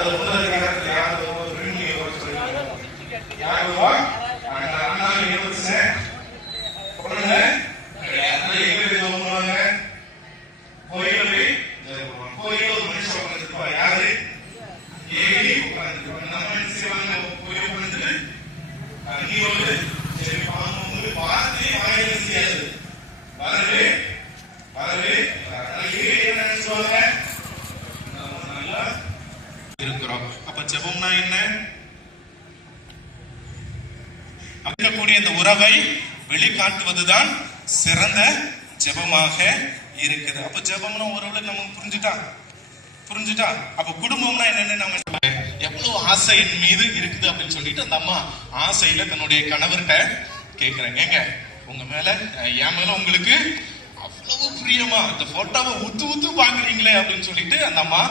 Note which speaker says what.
Speaker 1: அதுல முதல் காலத்துல யாரு ஒரு பெண்மணி ஒரு சொல்லுங்க யாருவா அண்ணா அண்ணா இருபது சொல்லுங்க அண்ணா எங்க போய் தோணுவாங்க கோயில போய் கோயில ஒரு மனுஷன் உட்காந்துருப்பா யாரு? ஏறி உட்காந்துருப்பா நம்ம என்ன செய்வாங்க? கோயில் உட்காந்துட்டு தண்ணியோடு சரி பாம்பு பார்த்து வாயில செய்யாது வரவே வரவே நல்லா இருக்கிறோம் அப்ப ஜெபம்னா என்ன? இருக்கக்கூடிய இந்த உறவை வெளிக்காட்டுவதுதான் சிறந்த ஜெபமாக இருக்குது. அப்ப ஜெபம்னா உறவுல நமக்கு புரிஞ்சுட்டா? புரிஞ்சுட்டா? அப்ப குடும்பம்னா என்னன்னு நம்ம எவ்வளவு ஆசை என் மீது இருக்குது அப்படின்னு சொல்லிட்டு அந்த அம்மா ஆசையில தன்னுடைய கணவர்கிட்ட கேக்குறாங்க ஏங்க உங்க மேல என் மேல உங்களுக்கு அவ்வளவு பிரியமா இந்த போட்டோவை உத்து உத்து பாக்குறீங்களே அப்படின்னு சொல்லிட்டு அந்த அம்மா